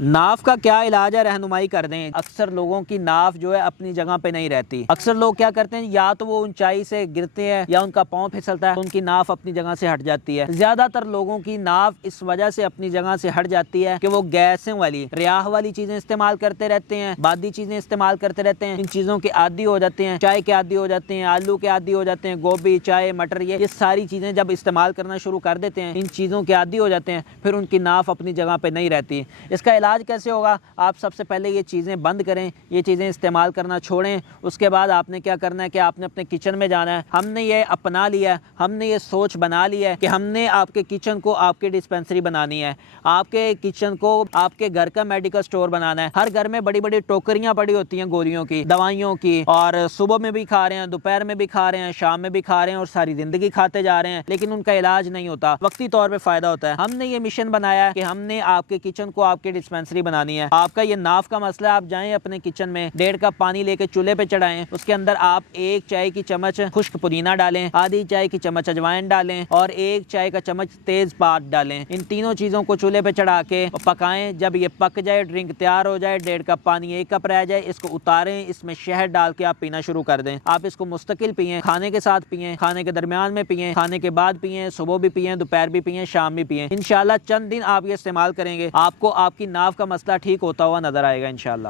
नाफ का क्या इलाज है, रहनुमाई कर दें। अक्सर लोगों की नाफ जो है अपनी जगह पे नहीं रहती। अक्सर लोग क्या करते हैं, या तो वो ऊंचाई से गिरते हैं या उनका पाँव फिसलता है तो उनकी नाफ अपनी जगह से हट जाती है। ज्यादातर लोगों की नाफ इस वजह से अपनी जगह से हट जाती है कि वो गैसें वाली, रियाह वाली चीजें इस्तेमाल करते रहते हैं, बादी चीजें इस्तेमाल करते रहते हैं। इन चीजों के आदी हो जाते हैं, चाय के आदी हो जाते हैं, आलू के आदी हो जाते हैं, गोभी, चाय, मटर, ये सारी चीजें जब इस्तेमाल करना शुरू कर देते हैं, इन चीजों के आदी हो जाते हैं, फिर उनकी नाफ अपनी जगह पे नहीं रहती। इसका इलाज कैसे होगा? आप सबसे पहले ये चीज़ें बंद करें, ये चीज़ें इस्तेमाल करना छोड़ें। उसके बाद आपने क्या करना है कि आपने अपने किचन में जाना है। हमने ये अपना लिया है, हमने ये सोच बना लिया है कि हमने आपके किचन को आपकी डिस्पेंसरी बनानी है, आपके किचन को आपके घर का मेडिकल स्टोर बनाना है। हर घर में बड़ी बड़ी टोकरियां पड़ी होती हैं गोलियों की, दवाइयों की, और सुबह में भी खा रहे हैं, दोपहर में भी खा रहे हैं, शाम में भी खा रहे हैं और सारी जिंदगी खाते जा रहे हैं, लेकिन उनका इलाज नहीं होता, वक्ती तौर पर फायदा होता है। हमने ये मिशन बनाया है कि हमने आपके किचन को आपकी डिस्पेंसरी बनानी है। आपका ये नाफ का मसला, आप जाएं अपने किचन में, 1.5 कप पानी लेके चूल्हे पे चढ़ाएं, उसके अंदर आप 1 चाय की चम्मच खुश्क पुदीना डालें, आधी चाय की चम्मच अजवाइन डालें और 1 चाय का चम्मच तेज पात डालें। इन तीनों चीजों को चूल्हे पे चढ़ा के पकाएं। जब ये पक जाए, ड्रिंक तैयार हो जाए, 1.5 कप पानी 1 कप रह जाए, इसको उतारें, इसमें शहद डाल के आप पीना शुरू कर दें। आप इसको मुस्तकिल पिएं, खाने के साथ पिएं, खाने के दरमियान में पिएं, खाने के बाद पिएं, सुबह भी पिएं, दोपहर भी पिएं, शाम भी पिएं। इंशाल्लाह चंद दिन आप ये इस्तेमाल करेंगे, आपको आपकी नाफ का मसला ठीक होता हुआ नजर आएगा इंशाल्लाह।